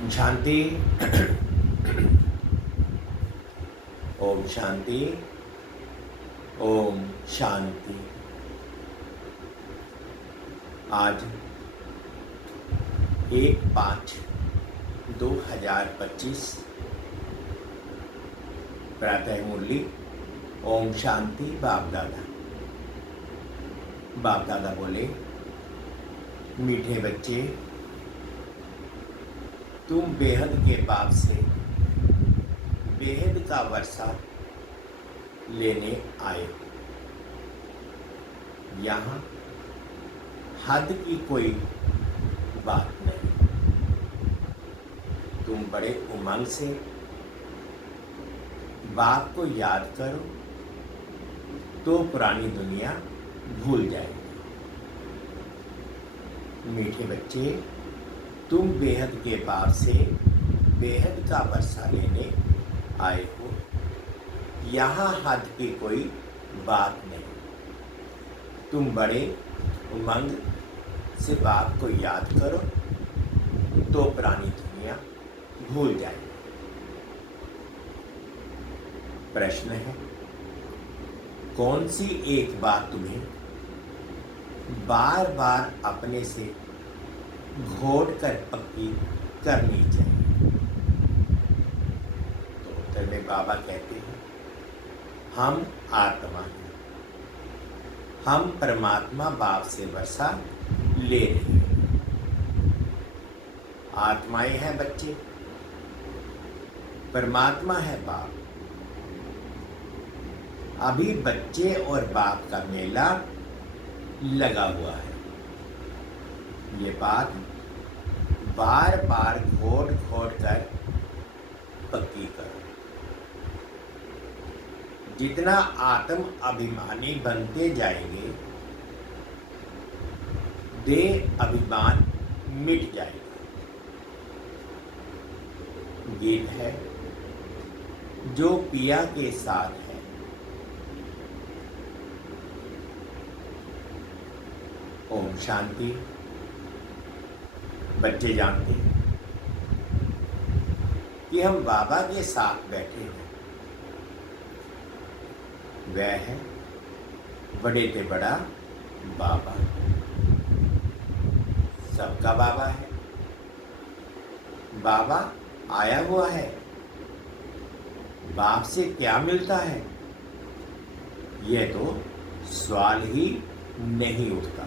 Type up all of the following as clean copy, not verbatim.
ओम शांति। ओम शांति। ओम शांति। आज 1/5/2025 प्रातः मुरली। ओम शांति। बाप दादा बोले, मीठे बच्चे, तुम बेहद के बाप से बेहद का वर्षा लेने आए हो। यहाँ हद की कोई बात नहीं। तुम बड़े उमंग से बाप को याद करो तो पुरानी दुनिया भूल जाएगी। मीठे बच्चे, तुम बेहद के बाप से बेहद का वर्षा लेने आए हो। यहाँ हद की कोई बात नहीं। तुम बड़े उमंग से बाप को याद करो तो पुरानी दुनिया भूल जाएगी। प्रश्न है, कौन सी एक बात तुम्हें बार बार अपने से घोट कर पक्की करनी चाहिए? तो उत्तर में बाबा कहते हैं, हम आत्मा हैं। हम परमात्मा बाप से वर्षा ले रहे हैं। आत्माएं हैं बच्चे, परमात्मा है बाप। अभी बच्चे और बाप का मेला लगा हुआ है। ये बात बार बार घोट घोट कर पक्की करो। जितना आत्म अभिमानी बनते जाएंगे, देह अभिमान मिट जाएगा। गीत है, जो पिया के साथ है। ओम शांति। बच्चे जानते हैं कि हम बाबा के साथ बैठे हैं। वह है बड़े से बड़ा बाबा, सबका बाबा है। बाबा आया हुआ है। बाप से क्या मिलता है, यह तो सवाल ही नहीं उठता।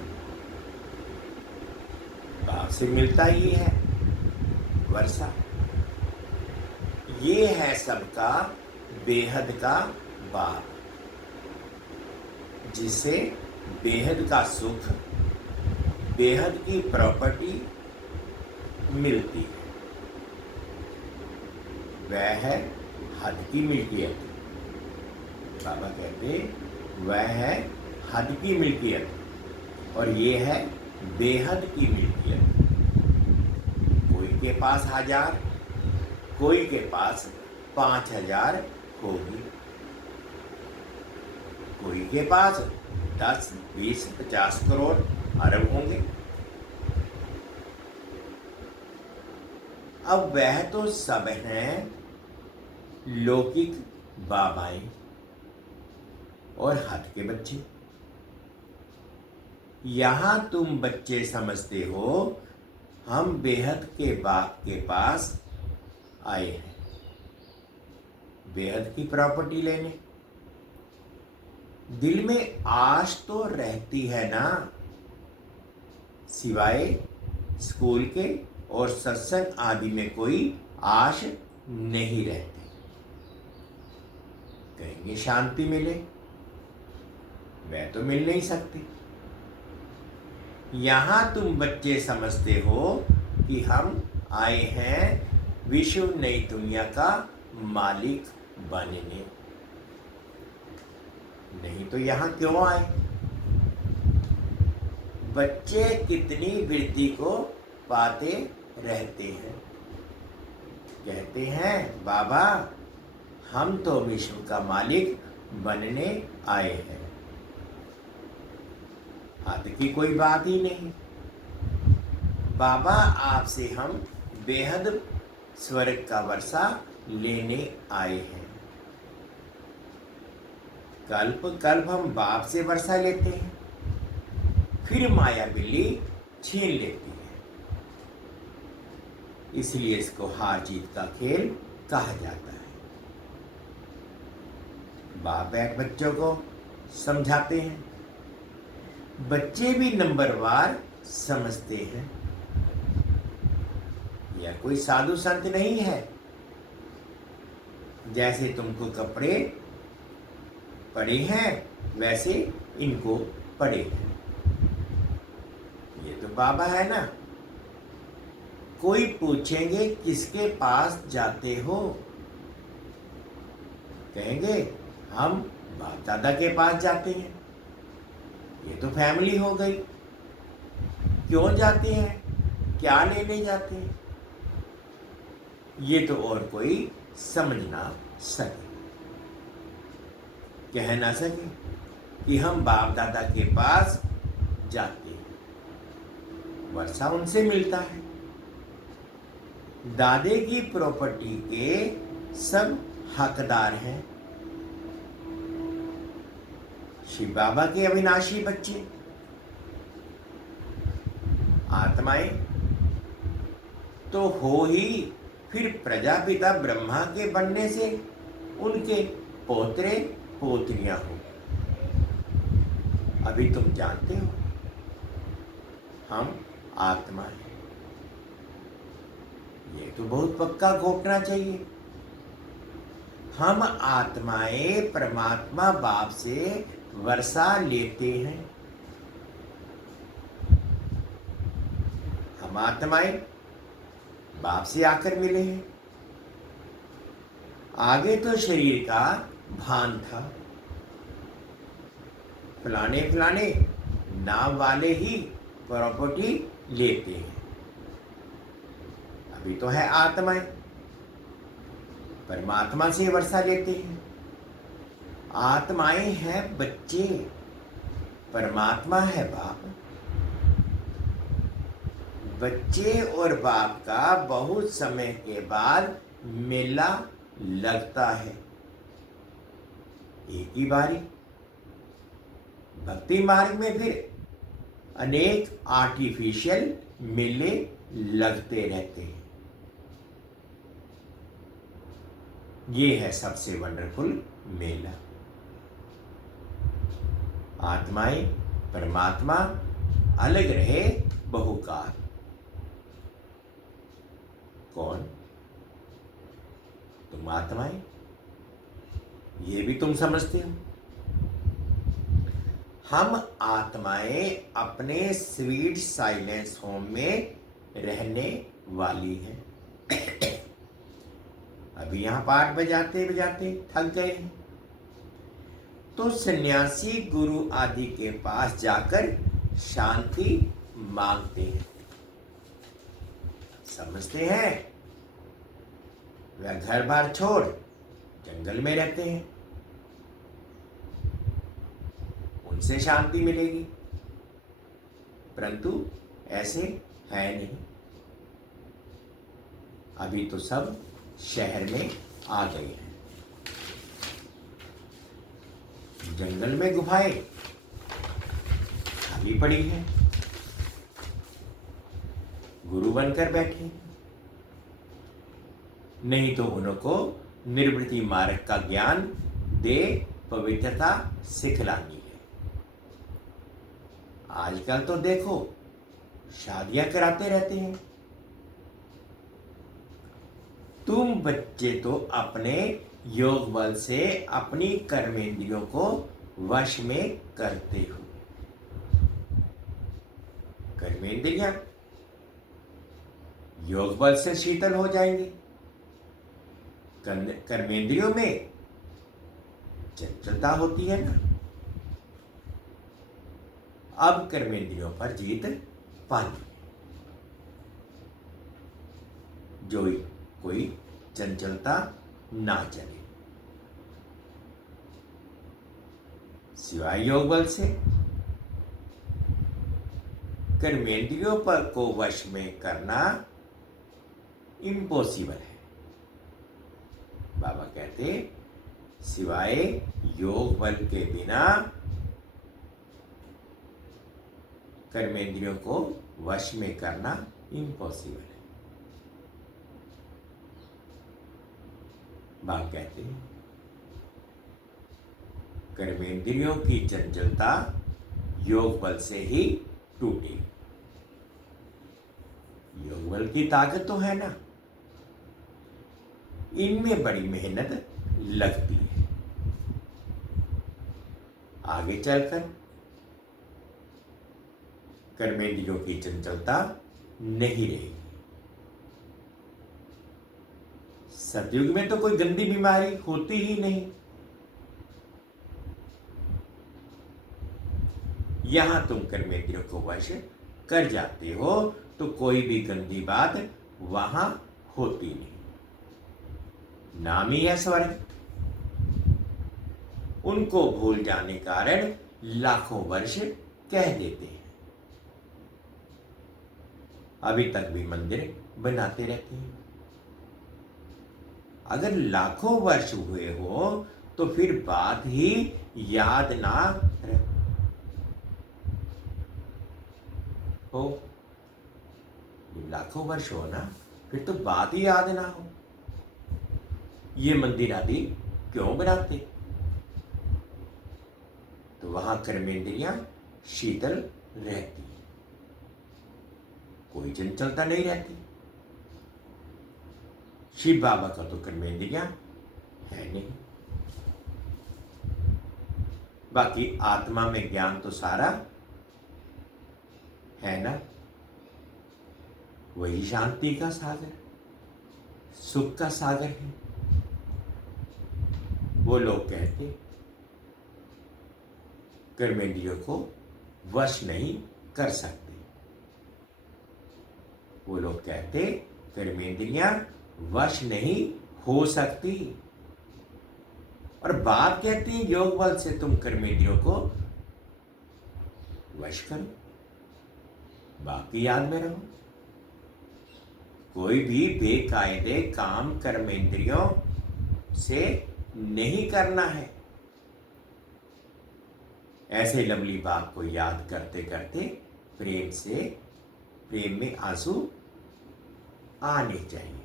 बाप से मिलता ही है वर्षा। ये है सबका बेहद का बाप, जिसे बेहद का सुख, बेहद की प्रॉपर्टी मिलती है। वह है हद की मिल्कियत। बाबा कहते वह है हद की मिल्कियत और ये है बेहद की मिल्कियत। कोई के पास 1000, कोई के पास 5000 होगी, कोई के पास 10, 20, 50 करोड़ अरब होंगे। अब वह तो सब हैं लौकिक बाबाएं और हद के बच्चे। यहां तुम बच्चे समझते हो हम बेहद के बाप के पास आए हैं बेहद की प्रॉपर्टी लेने। दिल में आश तो रहती है ना, सिवाय स्कूल के और सत्संग आदि में कोई आश नहीं रहती। कहेंगे शांति मिले, वह तो मिल नहीं सकती। यहां तुम बच्चे समझते हो कि हम आए हैं विश्व नई दुनिया का मालिक बनने। नहीं तो यहां क्यों आए? बच्चे कितनी वृद्धि को पाते रहते हैं। कहते हैं बाबा हम तो विश्व का मालिक बनने आए हैं। हद की कोई बात ही नहीं। बाबा आपसे हम बेहद स्वर्ग का वर्षा लेने आए हैं। कल्प कल्प हम बाप से वर्षा लेते हैं, फिर माया बिल्ली छीन लेती है। इसलिए इसको हार जीत का खेल कहा जाता है। बाप बैठ बच्चों को समझाते हैं, बच्चे भी नंबरवार समझते हैं। यह कोई साधु संत नहीं है। जैसे तुमको कपड़े पड़े हैं वैसे इनको पड़े हैं। ये तो बाबा है ना। कोई पूछेंगे किसके पास जाते हो, कहेंगे हम बाप दादा के पास जाते हैं। ये तो फैमिली हो गई। क्यों जाते हैं, क्या लेने जाते हैं, ये तो और कोई समझ ना सके, कह ना सके कि हम बाप दादा के पास जाते हैं। वर्षा उनसे मिलता है। दादे की प्रॉपर्टी के सब हकदार हैं। शिव बाबा के अविनाशी बच्चे आत्माएं तो हो ही, फिर प्रजापिता ब्रह्मा के बनने से उनके पोतरे पोतरियां हो। अभी तुम जानते हो हम आत्मा हैं। ये तो बहुत पक्का घोटना चाहिए। हम आत्माएं परमात्मा बाप से वर्षा लेते हैं। हम आत्माएं बाप से आकर मिले हैं। आगे तो शरीर का भान था। फलाने फलाने नाम वाले ही प्रॉपर्टी लेते हैं। अभी तो है आत्माएं परमात्मा से वर्षा लेते हैं। आत्माएं हैं बच्चे, परमात्मा है बाप। बच्चे और बाप का बहुत समय के बाद मेला लगता है। एक ही बारी। भक्ति मार्ग में फिर अनेक आर्टिफिशियल मेले लगते रहते हैं। ये है सबसे वंडरफुल मेला। आत्माएं परमात्मा अलग रहे बहुकार। कौन? तुम आत्माएं। ये भी तुम समझते हो। हम आत्माएं अपने स्वीट साइलेंस होम में रहने वाली हैं। अभी यहां पाठ बजाते बजाते थक गए हैं तो सन्यासी गुरु आदि के पास जाकर शांति मांगते हैं। समझते हैं वह घर बार छोड़ जंगल में रहते हैं, उनसे शांति मिलेगी। परंतु ऐसे है नहीं। अभी तो सब शहर में आ गए हैं। जंगल में गुफाएं खाली पड़ी हैं। गुरु बनकर बैठे, नहीं तो उनको निर्वृत्ति मार्ग का ज्ञान दे पवित्रता सिखलानी है। आजकल तो देखो शादियां कराते रहते हैं। तुम बच्चे तो अपने योग बल से अपनी कर्मेंद्रियों को वश में करते हो। कर्मेंद्रियां योग बल से शीतल हो जाएंगी। कर्मेंद्रियों में चंचलता होती है ना। अब कर्मेंद्रियों पर जीत पानी। जो कोई चंचलता ना चले, सिवाय योग बल से कर्मेंद्रियों पर को वश में करना इम्पॉसिबल है। बाबा कहते सिवाय योग बल के बिना कर्मेंद्रियों को वश में करना इम्पॉसिबल है। बाबा कहते हैं कर्मेंद्रियों की चंचलता योग बल से ही टूटी। योग बल की ताकत तो है ना, इनमें बड़ी मेहनत लगती है। आगे चलकर कर्मेंद्रियों की चंचलता नहीं रहेगी। सतयुग में तो कोई गंदी बीमारी होती ही नहीं। यहां तुम कर्मेंद्रियों को वश कर जाते हो तो कोई भी गंदी बात वहां होती नहीं। नाम ही है स्वर्ग। उनको भूल जाने कारण लाखों वर्ष कह देते हैं। अभी तक भी मंदिर बनाते रहते हैं। अगर लाखों वर्ष हुए हो तो फिर बात ही याद ना हो। लाखों वर्ष हो ना, फिर तो बात ही याद ना हो। ये मंदिर आदि क्यों बनाते? तो वहां कर्मेंद्रियां शीतल रहती, कोई चंचलता नहीं रहती। शिव बाबा का तो कर्मेंद्रियां है नहीं। बाकी आत्मा में ज्ञान तो सारा है ना, वही शांति का सागर, सुख का सागर है। वो लोग कहते कर्मेंद्रियों को वश नहीं कर सकते। वो लोग कहते कर्मेंद्रियां वश नहीं हो सकती, और बात कहती है योग बल से तुम कर्मेंद्रियों को वश करो। बाकी याद में रहो, कोई भी बेकायदे काम कर्मेंद्रियों से नहीं करना है। ऐसे लवली बात को याद करते करते प्रेम में आंसू आने चाहिए।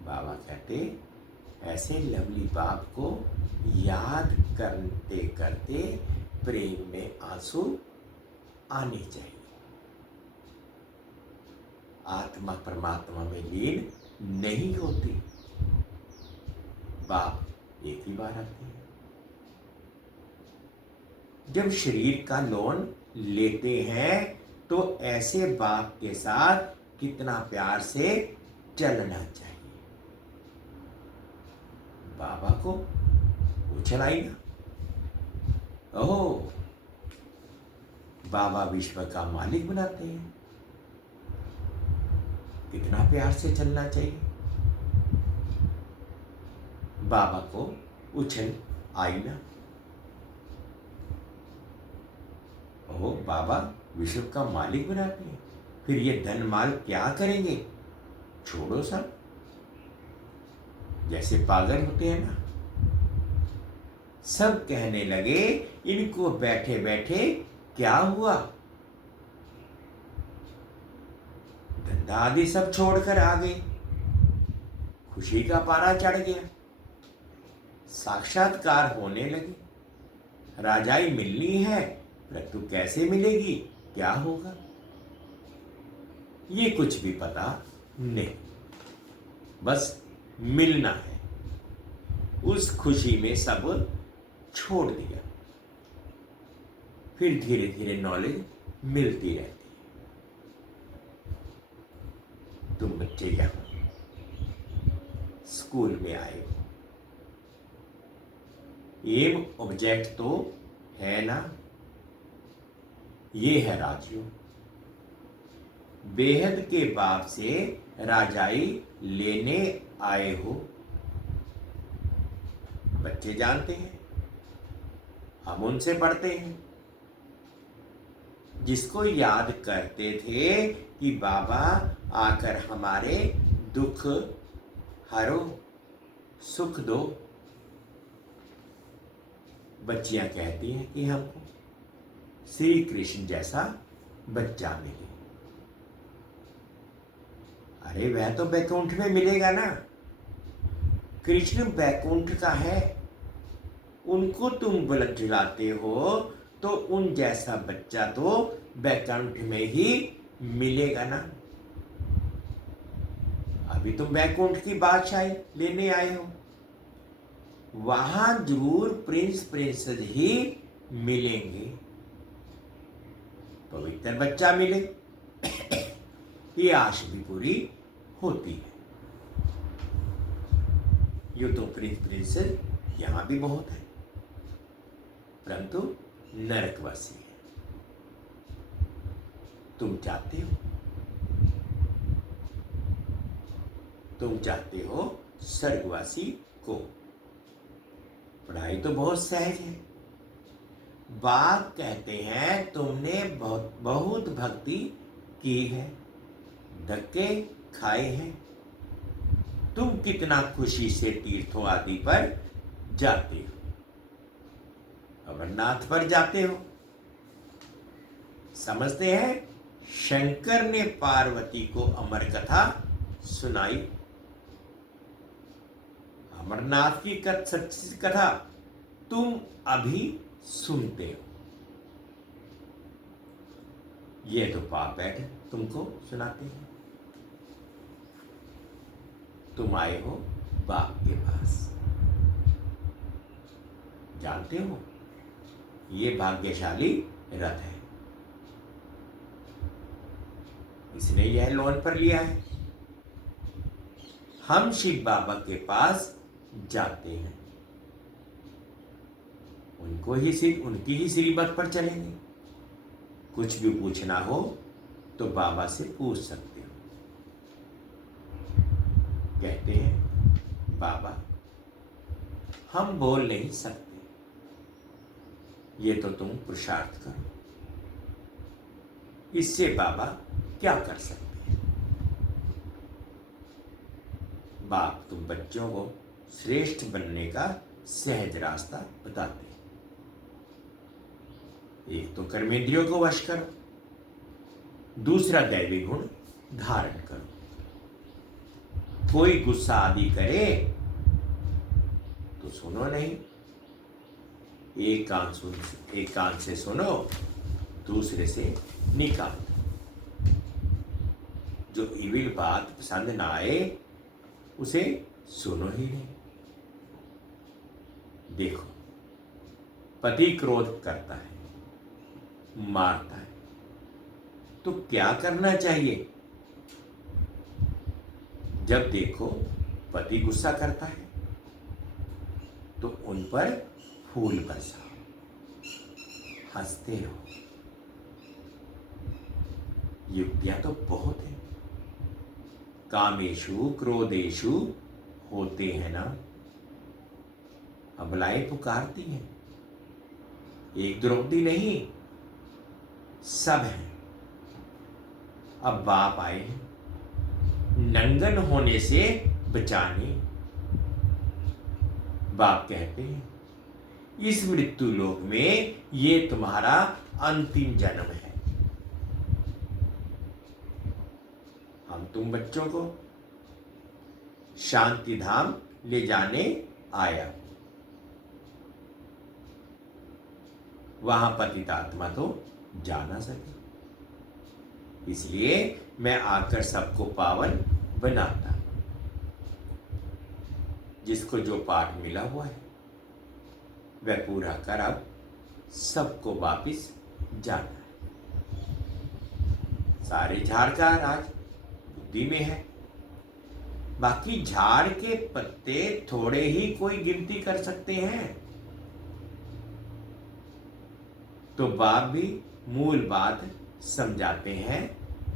बाबा कहते ऐसे लवली बाप को याद करते करते प्रेम में आंसू आने चाहिए। आत्मा परमात्मा में लीन नहीं होती, बाप एक ही बार आते हैं। जब शरीर का लोन लेते हैं तो ऐसे बाप के साथ कितना प्यार से चलना चाहिए। बाबा को उछलाई ना, ओहो बाबा विश्व का मालिक बनाते हैं, कितना प्यार से चलना चाहिए। बाबा को उछल आई ना, ओहो बाबा विश्व का मालिक बनाते हैं, फिर ये धन माल क्या करेंगे? छोड़ो सब। जैसे पागल होते हैं ना, सब कहने लगे इनको बैठे बैठे क्या हुआ, धंधा आदि सब छोड़कर आ गए, खुशी का पारा चढ़ गया, साक्षात्कार होने लगे, राजाई मिलनी है परंतु कैसे मिलेगी, क्या होगा, ये कुछ भी पता नहीं, बस मिलना है। उस खुशी में सब छोड़ दिया। फिर धीरे धीरे नॉलेज मिलती रहती है। तुम बच्चे यहां स्कूल में आए हो, एम ऑब्जेक्ट तो है ना, ये है राजयोग। बेहद के बाप से राजाई लेने आए हो। बच्चे जानते हैं, हम उनसे पढ़ते हैं। जिसको याद करते थे कि बाबा आकर हमारे दुख हरो, सुख दो। बच्चियां कहती हैं कि हमको श्री कृष्ण जैसा बच्चा मिले। अरे वह तो बैकुंठ में मिलेगा ना, कृष्ण बैकुंठ का है, उनको तुम बुलाते हो तो उन जैसा बच्चा तो बैकुंठ में ही मिलेगा ना। अभी तुम बैकुंठ की बादशाही लेने आए हो, वहां जरूर प्रिंस प्रिंसेस ही मिलेंगे। पवित्र बच्चा मिले ये आश भी पूरी होती है। यूं तो प्रिंस प्रिंसेस यहां भी बहुत है, परंतु नरकवासी है। तुम चाहते हो स्वर्गवासी को। पढ़ाई तो बहुत सहज है। बाप कहते हैं तुमने बहुत भक्ति की है, धक्के खाए हैं, तुम कितना खुशी से तीर्थों आदि पर जाते हो, अमरनाथ पर जाते हो। समझते हैं शंकर ने पार्वती को अमर कथा सुनाई, अमरनाथ की सच्ची कथा तुम अभी सुनते हो। ये तो पाप बैठे तुमको सुनाते हैं। तुम आए हो बाप के पास, जानते हो ये भाग्यशाली रथ है, इसने यह लोन पर लिया है। हम शिव बाबा के पास जाते हैं, उनकी ही श्रीमत पर चलेंगे। कुछ भी पूछना हो तो बाबा से पूछ सकते हो। कहते हैं बाबा हम बोल नहीं सकते, ये तो तुम पुरुषार्थ करो। इससे बाबा क्या कर सकते हैं? बाप तुम बच्चों को श्रेष्ठ बनने का सहज रास्ता बताते हैं। एक तो कर्मेंद्रियों को वश करो, दूसरा दैवी गुण धारण करो। कोई गुस्सा आदि करे तो सुनो नहीं, एक कान से सुनो, दूसरे से निकाल दो। जो इविल बात पसंद ना आए उसे सुनो ही नहीं। देखो पति क्रोध करता है, मारता है, तो क्या करना चाहिए? जब देखो पति गुस्सा करता है तो उन पर फूल बरसाओ, हंसते रहो। युक्तियां तो बहुत हैं। कामेशु क्रोधेशु होते हैं ना, अबलाएं पुकारती हैं, एक द्रौपदी नहीं सब हैं। अब बाप आए हैं नंगन होने से बचाने। बाप कहते हैं इस मृत्यु लोक में ये तुम्हारा अंतिम जन्म है। हम तुम बच्चों को शांति धाम ले जाने आया। वहां पतित आत्मा तो जा ना सके, इसलिए मैं आकर सबको पावन बनाता। जिसको जो पाठ मिला हुआ है वह पूरा कर, अब सबको वापिस जाना है। सारे झाड़ का राज बुद्धि में है, बाकी झाड़ के पत्ते थोड़े ही कोई गिनती कर सकते हैं। तो बाप भी मूल बात समझाते हैं,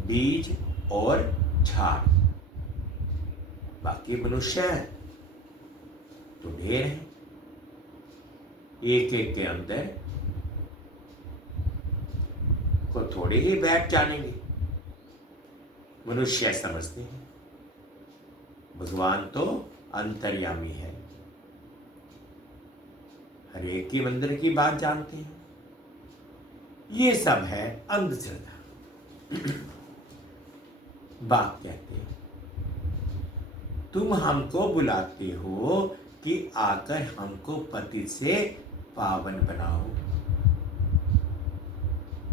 बीज और झाड़। बाकी मनुष्य हैं तो ढेर हैं, एक एक के अंदर को थोड़े ही बैठ जानेंगे। मनुष्य समझते हैं भगवान तो अंतर्यामी है, हर एक के मंदिर की बात जानते हैं। ये सब है अंधश्रद्धा। बाप कहते हैं तुम हमको बुलाते हो कि आकर हमको पति से पावन बनाओ,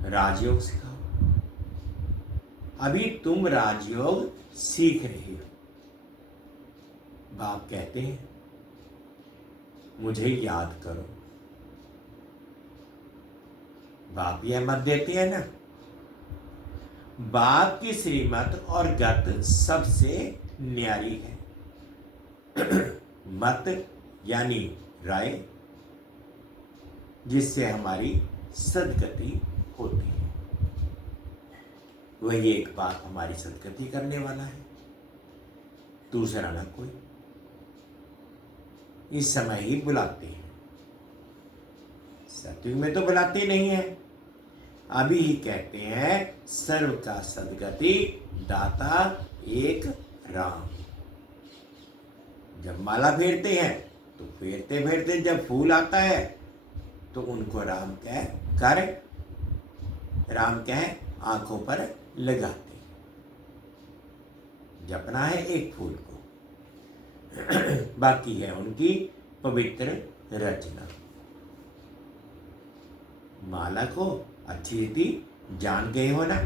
राजयोग सिखाओ। अभी तुम राजयोग सीख रहे हो। बाप कहते हैं मुझे याद करो। बाप यह मत देते हैं ना, बाप की श्रीमत और गत सबसे न्यारी है। मत यानी राय, जिससे हमारी सदगति होती है। वही एक बाप हमारी सदगति करने वाला है, दूसरा ना कोई। इस समय ही बुलाते हैं, सतयुग में तो बुलाते नहीं है। अभी ही कहते हैं सर्व का सदगति दाता एक राम। जब माला फेरते हैं तो फेरते फेरते जब फूल आता है तो उनको राम कह कर, राम कह आंखों पर लगाते हैं। जपना है एक फूल को, बाकी है उनकी पवित्र रचना। माला को अच्छी रीति जान गए हो ना।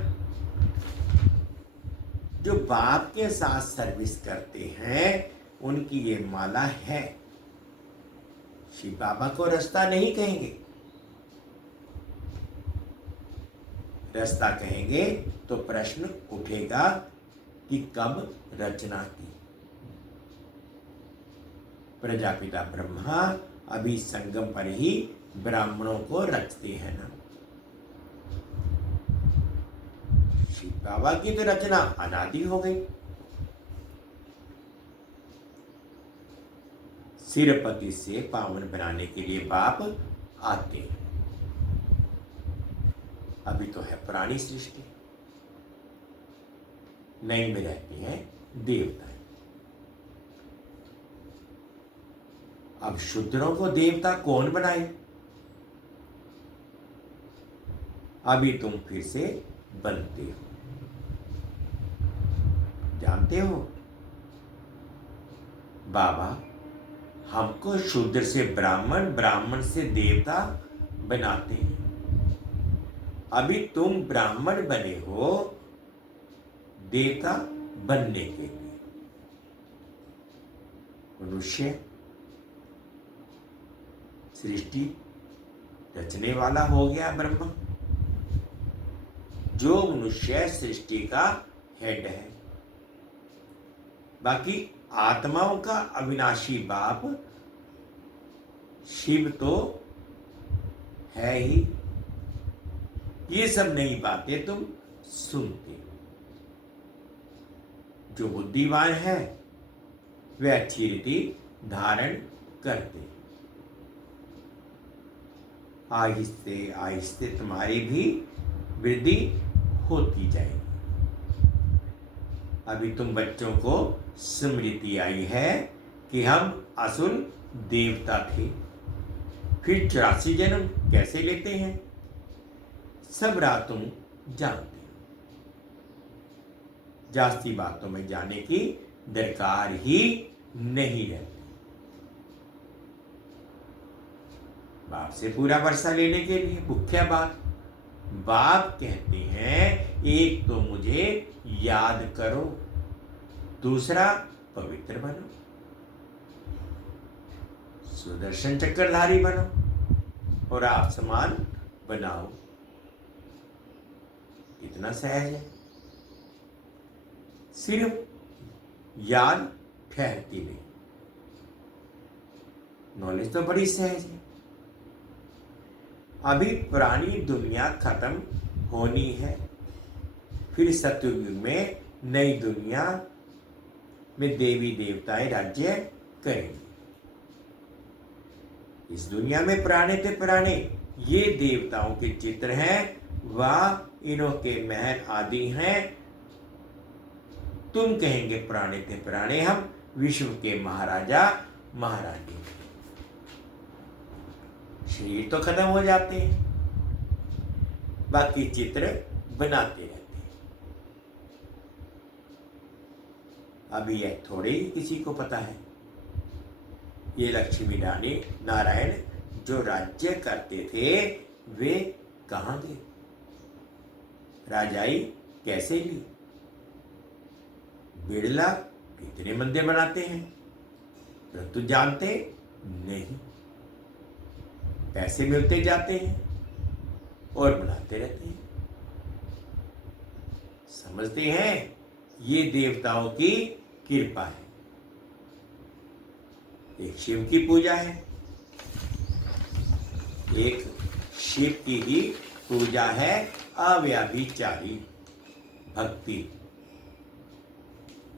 जो बाप के साथ सर्विस करते हैं उनकी ये माला है। शिव बाबा को रास्ता नहीं कहेंगे, रास्ता कहेंगे तो प्रश्न उठेगा कि कब रचना की। प्रजापिता ब्रह्मा अभी संगम पर ही ब्राह्मणों को रचते हैं ना। शिव बाबा की तो रचना अनादि हो गई। सिरपति से पावन बनाने के लिए बाप आते हैं। अभी तो है पुरानी सृष्टि, नई में रहते हैं देवता। अब शूद्रों को देवता कौन बनाए? अभी तुम फिर से बनते हो, जानते हो बाबा हमको शूद्र से ब्राह्मण, ब्राह्मण से देवता बनाते हैं। अभी तुम ब्राह्मण बने हो देवता बनने के लिए। मनुष्य सृष्टि रचने वाला हो गया ब्रह्मा, जो मनुष्य सृष्टि का हेड है। बाकी आत्माओं का अविनाशी बाप शिव तो है ही। ये सब नई बातें तुम सुनते हो। जो बुद्धिमान है वे अच्छी रीति धारण करते। आहिस्ते आहिस्ते तुम्हारी भी वृद्धि होती जाएगी। अभी तुम बच्चों को स्मृति आई है कि हम असुर देवता थे, फिर 84 जन्म कैसे लेते हैं, सब रात तुम जानते हो। जास्ती बातों में जाने की दरकार ही नहीं रहती। बाप से पूरा वर्षा लेने के लिए मुख्य बाप कहते हैं एक तो मुझे याद करो, दूसरा पवित्र बनो, सुदर्शन चक्रधारी बनो और आप समान बनाओ। इतना सहज है। सिर्फ याद ठहरती नहीं, नॉलेज तो बड़ी सहज है। अभी पुरानी दुनिया खत्म होनी है, फिर सतयुग में नई दुनिया में देवी देवताएं राज्य करेंगे। इस दुनिया में पुराने ते पुराने ये देवताओं के चित्र हैं, वह इन्हों के महल आदि हैं। तुम कहेंगे पुराने थे पुराने, हम विश्व के महाराजा महारानी। शरीर तो खत्म हो जाते हैं, बाकी चित्र बनाते रहते हैं। अभी यह थोड़े ही किसी को पता है। ये लक्ष्मी नारायण जो राज्य करते थे वे कहाँ गए? राजाई कैसे ली? बिड़ला कितने मंदिर बनाते हैं परंतु जानते नहीं। पैसे मिलते जाते हैं और बनाते रहते हैं। समझते हैं ये देवताओं की कृपा है। एक शिव की पूजा है, एक शिव की ही पूजा है अव्यभिचारी भक्ति।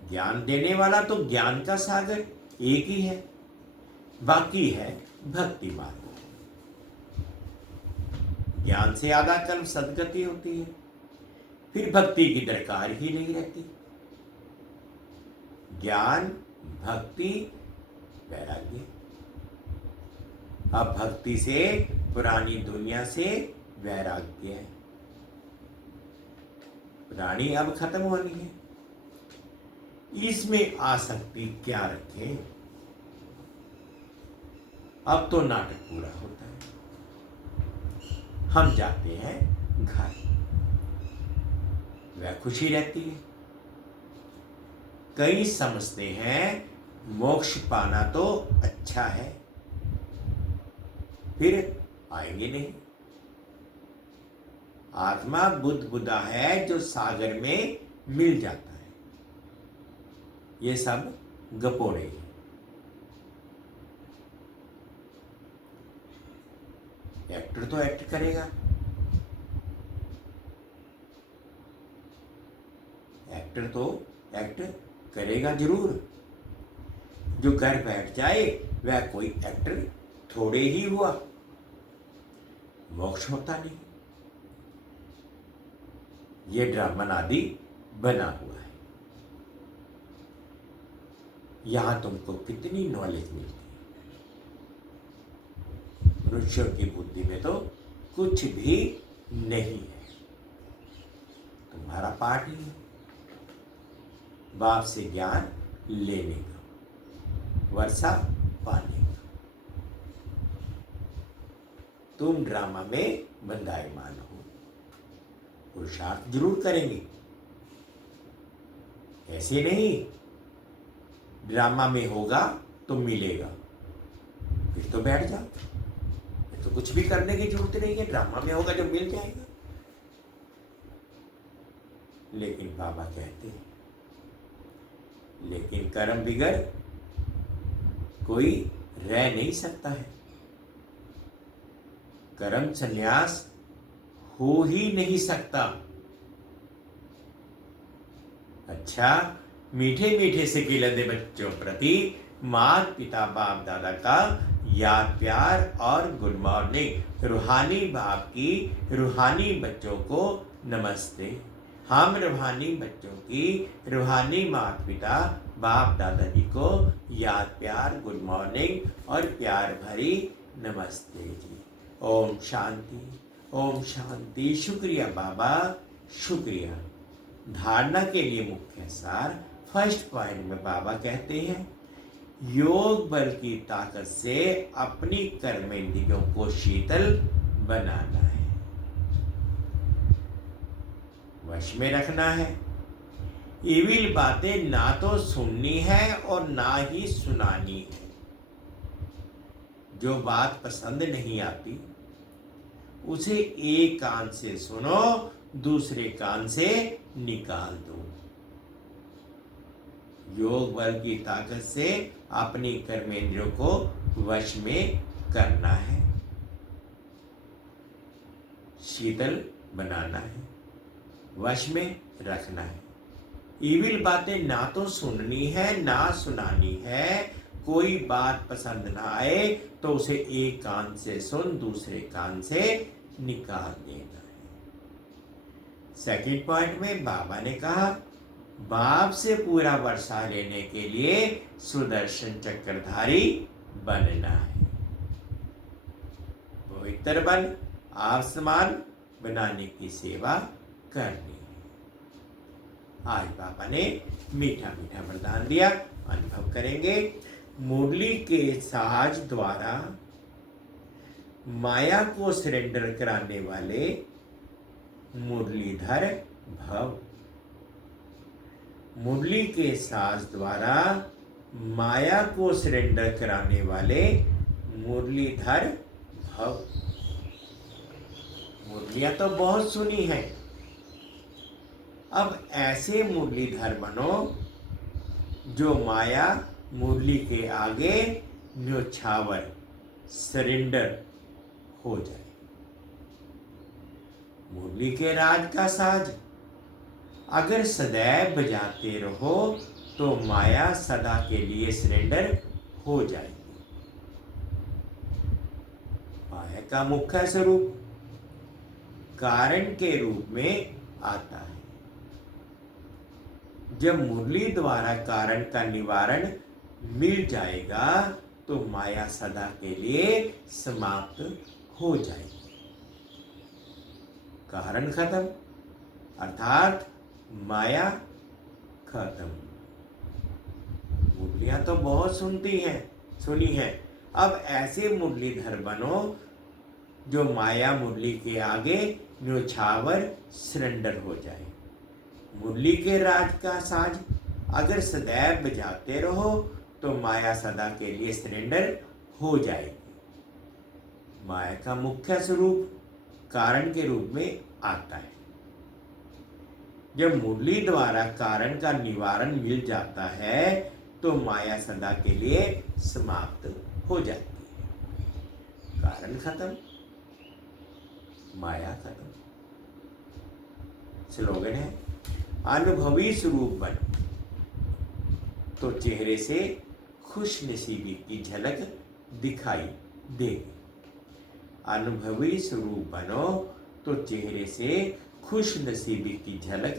ज्ञान देने वाला तो ज्ञान का सागर एक ही है, बाकी है भक्ति मार्ग। ज्ञान से आधा कर्म सदगति होती है, फिर भक्ति की दरकार ही नहीं रहती। ज्ञान, भक्ति, वैराग्य। अब भक्ति से पुरानी दुनिया से वैराग्य है। पुरानी अब खत्म होनी है, इसमें आसक्ति क्या रखें? अब तो नाटक पूरा होता है। हम जाते हैं घर, वह खुशी रहती है। कई समझते हैं मोक्ष पाना तो अच्छा है, फिर आएंगे नहीं। आत्मा बुद्धा है जो सागर में मिल जाता है। ये सब गपोड़े हैं। एक्टर तो एक्ट करेगा, एक्टर तो एक्ट करेगा जरूर। जो घर बैठ जाए वह कोई एक्टर थोड़े ही हुआ। मोक्ष होता नहीं। ये ड्रामा आदि बना हुआ है। यहां तुमको कितनी नॉलेज मिलती है। मनुष्यों की बुद्धि में तो कुछ भी नहीं है। तुम्हारा पाठ ही है बाप से ज्ञान लेने का, वर्षा पाने का। तुम ड्रामा में बंधायमान हो, पुरुषार्थ जरूर करेंगे। ऐसे नहीं ड्रामा में होगा तो मिलेगा, फिर तो बैठ जाओ, फिर तो कुछ भी करने की जरूरत नहीं है। ड्रामा में होगा जो मिल जाएगा। लेकिन बाबा कहते हैं लेकिन कर्म बिगड़ कोई रह नहीं सकता है। कर्म संन्यास हो ही नहीं सकता। अच्छा, मीठे मीठे से गिलंदे बच्चों प्रति माता पिता बाप दादा का याद प्यार और गुड मॉर्निंग। रूहानी बाप की रूहानी बच्चों को नमस्ते। हम रूहानी बच्चों की रूहानी माता पिता बाप दादाजी को याद प्यार गुड मॉर्निंग और प्यार भरी नमस्ते जी। ओम शांति, ओम शांति। शुक्रिया बाबा, शुक्रिया। धारणा के लिए मुख्य सार फर्स्ट पॉइंट में बाबा कहते हैं योग बल की ताकत से अपनी कर्मेंद्रियों को शीतल बनाना है, वश में रखना है। इविल बातें ना तो सुननी है और ना ही सुनानी है। जो बात पसंद नहीं आती उसे एक कान से सुनो, दूसरे कान से निकाल दो। योग बल की ताकत से अपनी कर्मेंद्रियों को वश में करना है, शीतल बनाना है, वश में रखना है। इविल बातें ना तो सुननी है ना सुनानी है। कोई बात पसंद ना आए तो उसे एक कान से सुन, दूसरे कान से निकाल देना है। सेकंड पॉइंट में बाबा ने कहा बाप से पूरा वर्षा लेने के लिए सुदर्शन चक्रधारी बनना है, पवित्र बन आसमान बनाने की सेवा करनी है। आज बाबा ने मीठा मीठा वरदान दिया, अनुभव करेंगे। मुरली के साज द्वारा माया को सरेंडर कराने वाले मुरलीधर भव। मुरली के साज द्वारा माया को सरेंडर कराने वाले मुरलीधर भव। मुरलियां तो बहुत सुनी हैं, अब ऐसे मुरलीधर बनो जो माया मुरली के आगे न्योछावर सरेंडर हो जाए। मुरली के राज का साज अगर सदैव बजाते रहो तो माया सदा के लिए सरेंडर हो जाएगी। माया का मुख्य स्वरूप कारण के रूप में आता है। जब मुरली द्वारा कारण का निवारण मिल जाएगा तो माया सदा के लिए समाप्त हो जाएगी। कारण खत्म अर्थात माया खत्म। मुरलियां तो बहुत सुनी हैं। अब ऐसे मुरलीधर बनो जो माया मुरली के आगे न्योछावर सरेंडर हो जाए। मुरली के राज का साज अगर सदैव बजाते रहो तो माया सदा के लिए सरेंडर हो जाएगी। माया का मुख्य स्वरूप कारण के रूप में आता है। जब मुरली द्वारा कारण का निवारण मिल जाता है तो माया सदा के लिए समाप्त हो जाती है। कारण खत्म, माया खत्म। स्लोगन है अनुभवी स्वरूप बन तो चेहरे से खुश नसीबी की झलक दिखाई देगी। अनुभवी स्वरूप बनो तो चेहरे से खुश नसीबी की झलक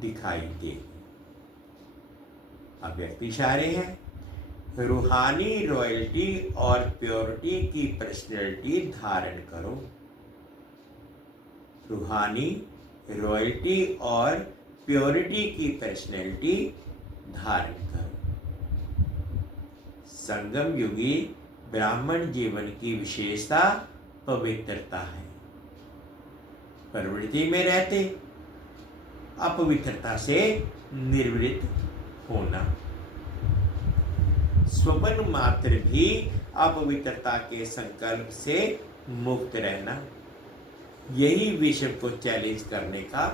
दिखाई देगी। अब व्यक्ति इशारे हैं। रूहानी रॉयल्टी और प्योरिटी की पर्सनैलिटी धारण करो। रूहानी रॉयल्टी और प्योरिटी की पर्सनैलिटी धारण करो। संगम युगी ब्राह्मण जीवन की विशेषता पवित्रता है। प्रवृत्ति में रहते अपवित्रता से निर्वृत्त होना। स्वप्न मात्र भी अपवित्रता के संकल्प से मुक्त रहना, यही विश्व को चैलेंज करने का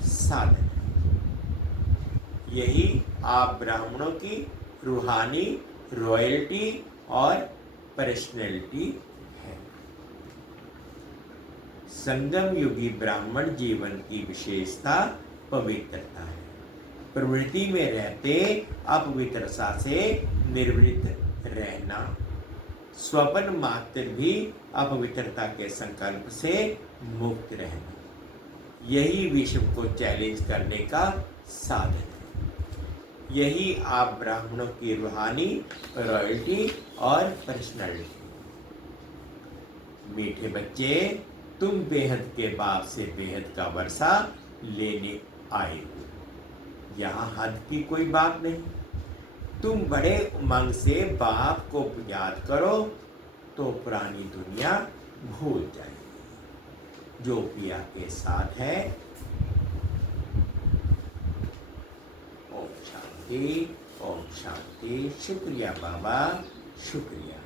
साधन है। यही आप ब्राह्मणों की रूहानी रॉयल्टी और पर्सनैलिटी है। संगम युगी ब्राह्मण जीवन की विशेषता पवित्रता है। प्रवृत्ति में रहते अपवित्रता से निर्वृत्त रहना, स्वप्न मात्र भी अपवित्रता के संकल्प से मुक्त रहना, यही विश्व को चैलेंज करने का साधन है। यही आप ब्राह्मणों की रूहानी रॉयल्टी और पर्सनैलिटी। मीठे बच्चे, तुम बेहद के बाप से बेहद का वर्षा लेने आए हो। यहाँ हद की कोई बात नहीं। तुम बड़े उमंग से बाप को याद करो तो पुरानी दुनिया भूल जाएगी। जो पिया के साथ है। ओम शांति, ओम शांति। शुक्रिया बाबा, शुक्रिया।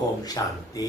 ओम शांति।